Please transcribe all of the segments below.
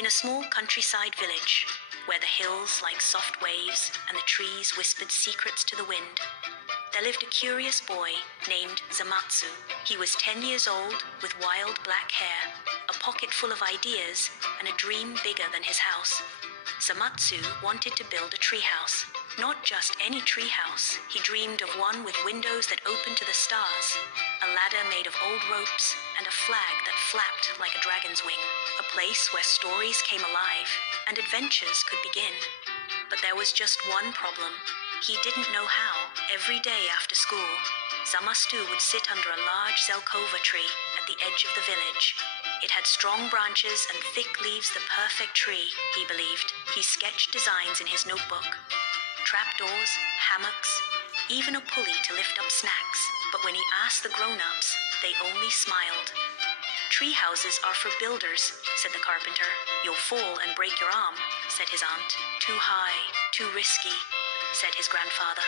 In a small countryside village, where the hills like soft waves and the trees whispered secrets to the wind, there lived a curious boy named Zamatsu. He was 10 years old, with wild black hair, a pocket full of ideas, and a dream bigger than his house. Zamatsu wanted to build a treehouse. Not just any treehouse. He dreamed of one with windows that opened to the stars, a ladder made of old ropes, and a flag that flapped like a dragon's wing. A place where stories came alive and adventures could begin. But there was just one problem. He didn't know how. Every day after school, Zamatsu would sit under a large Zelkova tree at the edge of the village. It had strong branches and thick leaves, the perfect tree, he believed. He sketched designs in his notebook. Trapdoors, hammocks, even a pulley to lift up snacks. But when he asked the grown-ups, they only smiled. "Tree houses are for builders," said the carpenter. "You'll fall and break your arm," said his aunt. "Too high, too risky," said his grandfather.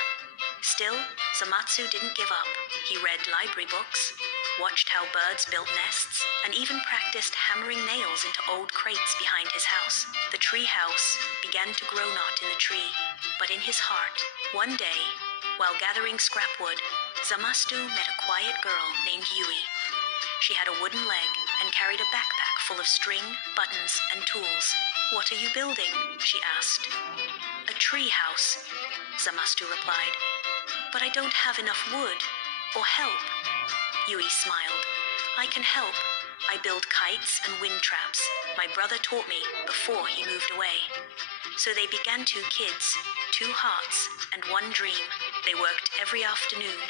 Still, Zamatsu didn't give up. He read library books, watched how birds built nests, and even practiced hammering nails into old crates behind his house. The tree house began to grow not in the tree, but in his heart. One day, while gathering scrap wood, Zamatsu met a quiet girl named Yui. She had a wooden leg and carried a backpack full of string, buttons, and tools. "What are you building?" she asked. "A tree house," Zamatsu replied. "But I don't have enough wood or help." Yui smiled. "I can help. I build kites and wind traps. My brother taught me before he moved away." So they began 2 kids, 2 hearts, and 1 dream. They worked every afternoon.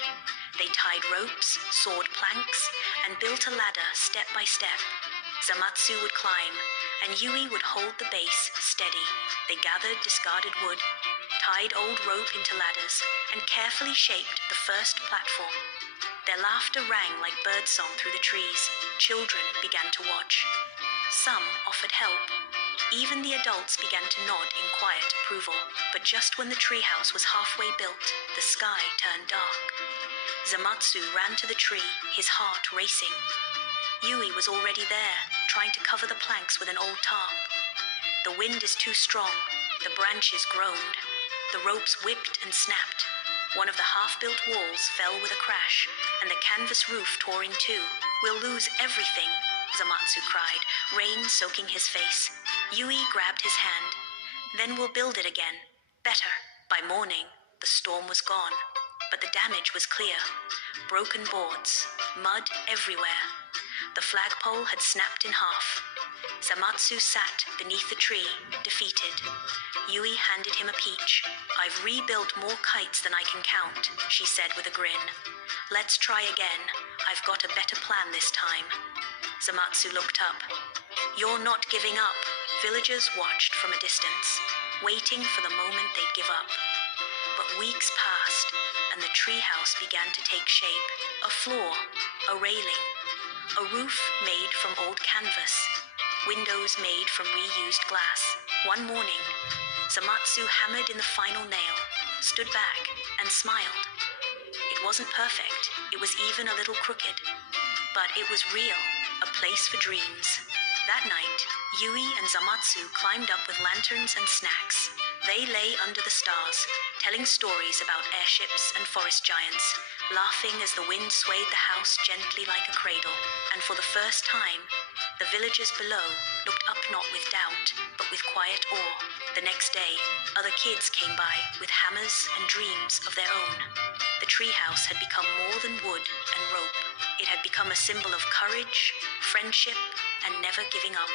They tied ropes, sawed planks, and built a ladder step by step. Zamatsu would climb, and Yui would hold the base steady. They gathered discarded wood, tied old rope into ladders, and carefully shaped the first platform. Their laughter rang like birdsong through the trees. Children began to watch. Some offered help. Even the adults began to nod in quiet approval. But just when the treehouse was halfway built, the sky turned dark. Zamatsu ran to the tree, his heart racing. Yui was already there, trying to cover the planks with an old tarp. The wind is too strong. The branches groaned. The ropes whipped and snapped. One of the half-built walls fell with a crash, and the canvas roof tore in 2. "We'll lose everything," Zamatsu cried, rain soaking his face. Yui grabbed his hand. "Then we'll build it again. Better." By morning, the storm was gone, but the damage was clear. Broken boards, mud everywhere. The flagpole had snapped in half. Zamatsu sat beneath the tree, defeated. Yui handed him a peach. "I've rebuilt more kites than I can count," she said with a grin. "Let's try again. I've got a better plan this time." Zamatsu looked up. "You're not giving up." Villagers watched from a distance, waiting for the moment they'd give up. But weeks passed, and the treehouse began to take shape. A floor, a railing, a roof made from old canvas, windows made from reused glass. One morning, Zamatsu hammered in the final nail, stood back, and smiled. It wasn't perfect. It was even a little crooked. But it was real, a place for dreams. That night, Yui and Zamatsu climbed up with lanterns and snacks. They lay under the stars, telling stories about airships and forest giants, laughing as the wind swayed the house gently like a cradle. And for the first time, the villagers below looked up not with doubt, but with quiet awe. The next day, other kids came by with hammers and dreams of their own. The treehouse had become more than wood and rope. It had become a symbol of courage, friendship, and never giving up.